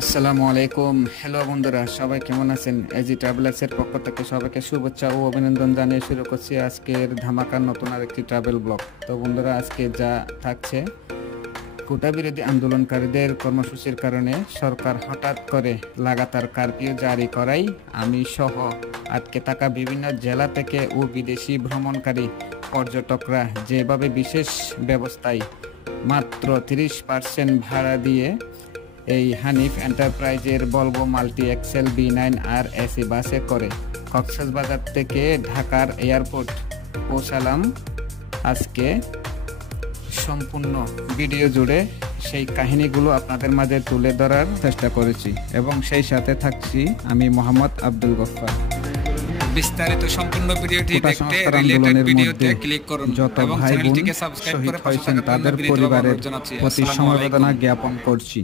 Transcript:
আসসালামু আলাইকুম। হ্যালো বন্ধুরা, সবাই কেমন আছেন? এজি ট্রাভেলার্সের পক্ষ থেকে সবাইকে শুভেচ্ছা ও অভিনন্দন জানিয়ে শুরু করছি আজকের ধামাকার নতুন আরেকটি ট্রাভেল ব্লগ। তো বন্ধুরা, আজকে যা থাকছে, কোটা বিরোধী আন্দোলনকারীদের কর্মসূচির কারণে সরকার হঠাৎ করে লাগাতার কারফিউ জারি করায় আমি সহ আটকে থাকা বিভিন্ন জেলা থেকে ও বিদেশি ভ্রমণকারী পর্যটকরা যেভাবে বিশেষ ব্যবস্থায় মাত্র 30% ভাড়া দিয়ে এই হানিফ এন্টারপ্রাইজের Volvo multi axle B9 R AC বাসে করে কক্সবাজার থেকে ঢাকার এয়ারপোর্ট পৌঁছালাম, আজকে সম্পূর্ণ ভিডিও জুড়ে সেই কাহিনীগুলো আপনাদের মাঝে তুলে ধরার চেষ্টা করেছি এবং সেই সাথে থাকছি আমি মোহাম্মদ আব্দুল গফফার। বিস্তারিত সম্পূর্ণ ভিডিওটি দেখতে রিলেটেড ভিডিওতে ক্লিক করুন এবং চ্যানেলটিকে সাবস্ক্রাইব করে পাশে থাকা তাদের পরিবারের প্রতি সমবেদনা জ্ঞাপন করছি।